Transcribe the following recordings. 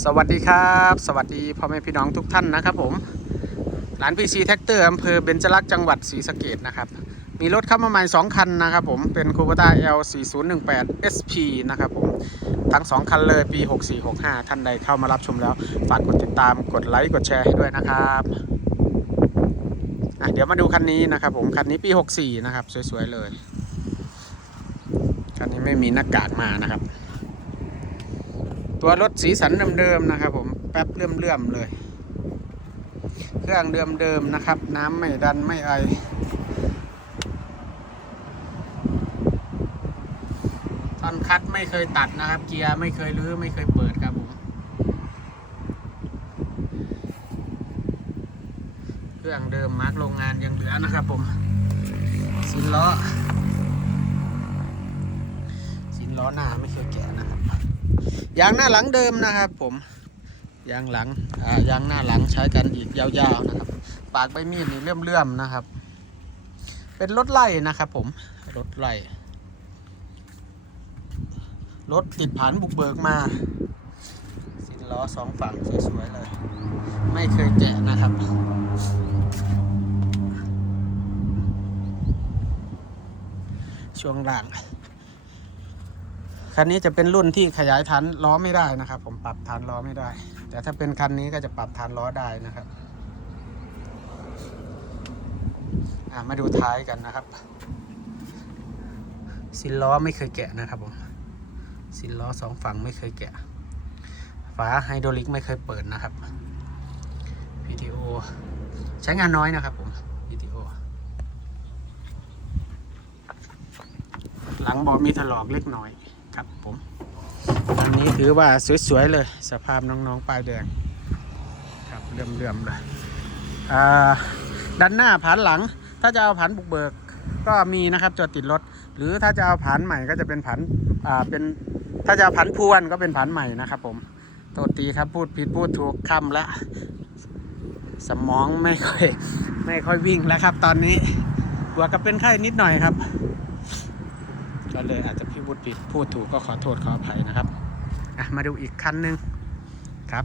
สวัสดีครับ สวัสดีพ่อแม่พี่น้องทุกท่านนะครับผมร้านพีซีแท็กเตอร์อำเภอเบญจลักษณ์จังหวัดศรีสะเกดนะครับ มีรถเข้ามาใหม่2คันนะครับผมเป็นคู b ต้า L 4 0 1 8 SP นะครับผมทั้ง 2 คันเลยปี 6465 ท่านใดเข้ามารับชมแล้ว ฝากกดติดตามกดไลค์กดแชร์ให้ด้วยนะครับเดี๋ยวมาดูคันนี้นะครับผมคันนี้ปี 64 นะครับ สวยๆเลยคันนี้ไม่มีหน้ากากมานะครับ ตัวรถสีสันเดิมๆนะครับผมแป๊บเลื่อมๆเลย เครื่องเดิมๆนะครับ น้ำไม่ดันไม่ไอตอนคัดไม่เคยตัดนะครับ เกียร์ไม่เคยรื้อไม่เคยเปิดครับผมเครื่องเดิมมาร์กโรงงานยังเหลือนะครับผมสินล้อ ล้อหน้าไม่เคยแกะนะครับยางหน้าหลังเดิมนะครับ ผมยางหลังอ่ายางหน้าหลังใช้กันอีกยาวๆนะครับ ปากใบมีดนี่เลื่อมๆนะครับ เป็นรถไล่นะครับ ผมรถไล่รถติดผ่านบุกเบิกมา สินล้อสองฝั่งสวยๆเลย ไม่เคยแกะนะครับช่วงล่าง คันนี้จะเป็นรุ่นที่ขยายฐานล้อไม่ได้นะครับ ผมปรับฐานล้อไม่ได้ แต่ถ้าเป็นคันนี้ก็จะปรับฐานล้อได้นะครับมาดูท้ายกันนะครับสินล้อไม่เคยแกะนะครับผมสินล้อสองฝั่งไม่เคยแกะ ฝาไฮดรอลิกไม่เคยเปิดนะครับ PTO ใช้งานน้อยนะครับผม PTO หลังบาะมีถลอกเล็กน้อย ครับผมอันนี้ถือว่าสวยๆเลย สภาพน้องๆป้ายแดง ครับเลื่อมๆเลยอ่าด้านหน้าผันหลัง ถ้าจะเอาผันบุกเบิกก็มีนะครับจอดติดรถ หรือถ้าจะเอาผันใหม่ก็จะเป็นผันอ่าเป็นถ้าจะเอาผันพวนก็เป็นผันใหม่นะครับผมโทษทีครับพูดผิดพูดถูกคำแล้วสมองไม่ค่อยไม่ค่อยวิ่งแล้วครับ ตอนนี้บวกกับเป็นไข้นิดหน่อยครับ ก็เลยอาจจะ พี่วุฒิผิดพูดถูกก็ขอโทษขออภัยนะครับอะมาดูอีกคันหนึ่งครับ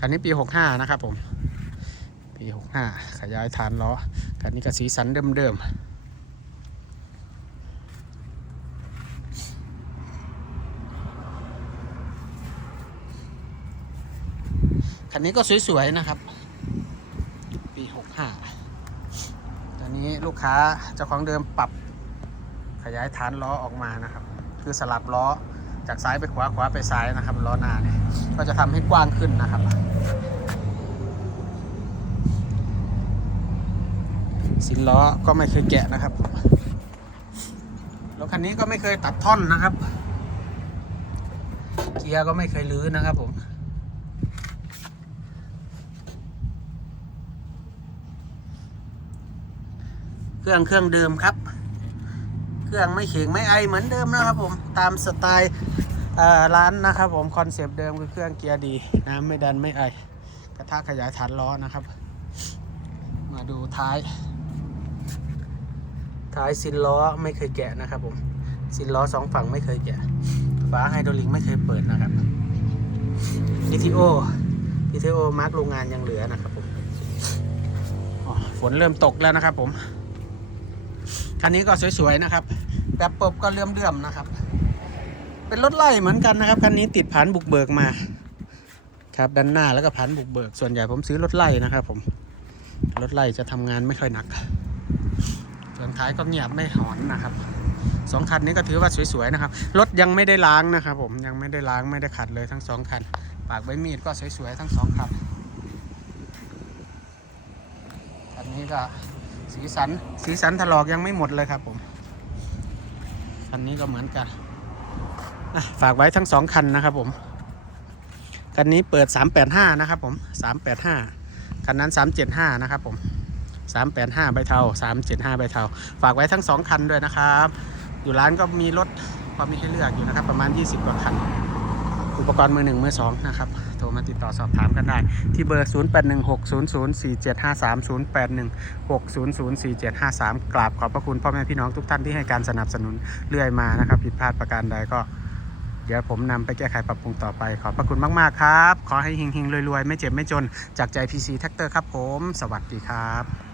คันนี้ปี65นะครับผมปี65ขยายฐานล้อคันนี้ก็สีสันเดิมๆคันนี้ก็สวย ๆ นะครับ ปี65ตอนนี้ลูกค้าเจ้าของเดิมปรับขยายฐานล้อออกมานะครับ คือสลับล้อจากซ้ายไปขวาขวาไปซ้ายนะครับล้อหน้าเนี่ยก็จะทำให้กว้างขึ้นนะครับ สินล้อก็ไม่เคยแกะนะครับรถคันนี้ก็ไม่เคยตัดท่อนนะครับ เกียร์ก็ไม่เคยลื้อนะครับผมเครื่องเครื่องเดิมครับ เครื่องไม่เข่งไม่ไอเหมือนเดิมนะครับผมตามสไตล์ร้านนะครับผมคอนเซปต์เดิมคือเครื่องเกียร์ดีน้ำไม่ดันไม่ไอกระทะขยายฐานล้อนะครับ มาดูท้าย ท้ายซินล้อไม่เคยแกะนะครับผมซินล้อสองฝั่งไม่เคยแกะฝาไฮดรอลิกไม่เคยเปิดนะครับ PTO PTO มาร์กโรงงานยังเหลือนะครับผมฝนเริ่มตกแล้วนะครับผม คันนี้ก็สวยๆนะครับแบบปบก็เลื่อมๆนะครับ เป็นรถไล่เหมือนกันนะครับคันนี้ติดผันบุกเบิกมา ครับด้านหน้าแล้วก็ผันบุกเบิก ส่วนใหญ่ผมซื้อรถไล่นะครับ ผมรถไล่จะทำงานไม่ค่อยหนัก ส่วนท้ายก็เงียบไม่หอนนะครับสองคันนี้ก็ถือว่าสวยๆนะครับ รถยังไม่ได้ล้างนะครับ ผมยังไม่ได้ล้างไม่ได้ขัดเลยทั้งสองคัน ปากใบมีดก็สวยๆทั้งสองคัน คันนี้ก็ สีสัน สีสันถลอกยังไม่หมดเลยครับผม คันนี้ก็เหมือนกัน ฝากไว้ทั้งสองคันนะครับผม คันนี้เปิด 385 นะครับผม 385 คันนั้น 375 นะครับผม385ใบเทา375ใบเทา ฝากไว้ทั้งสองคันด้วยนะครับ อยู่ร้านก็มีรถพอมีให้เลือกอยู่นะครับ ประมาณ 20 กว่าคัน อุปกรณ์มือหนึ่งมือสองนะครับ โทรมาติดต่อสอบถามกันได้ ที่เบอร์ 0816004753 0816004753 กราบขอบพระคุณพ่อแม่พี่น้องทุกท่านที่ให้การสนับสนุนเรื่อยมานะครับ ผิดพลาดประการใดก็ เดี๋ยวผมนำไปแก้ไขปรับปรุงต่อไป ขอบพระคุณมาก ๆ ครับ ขอให้เฮงๆรวยๆ ไม่เจ็บไม่จน จากใจ PC Tractor ครับผม สวัสดีครับ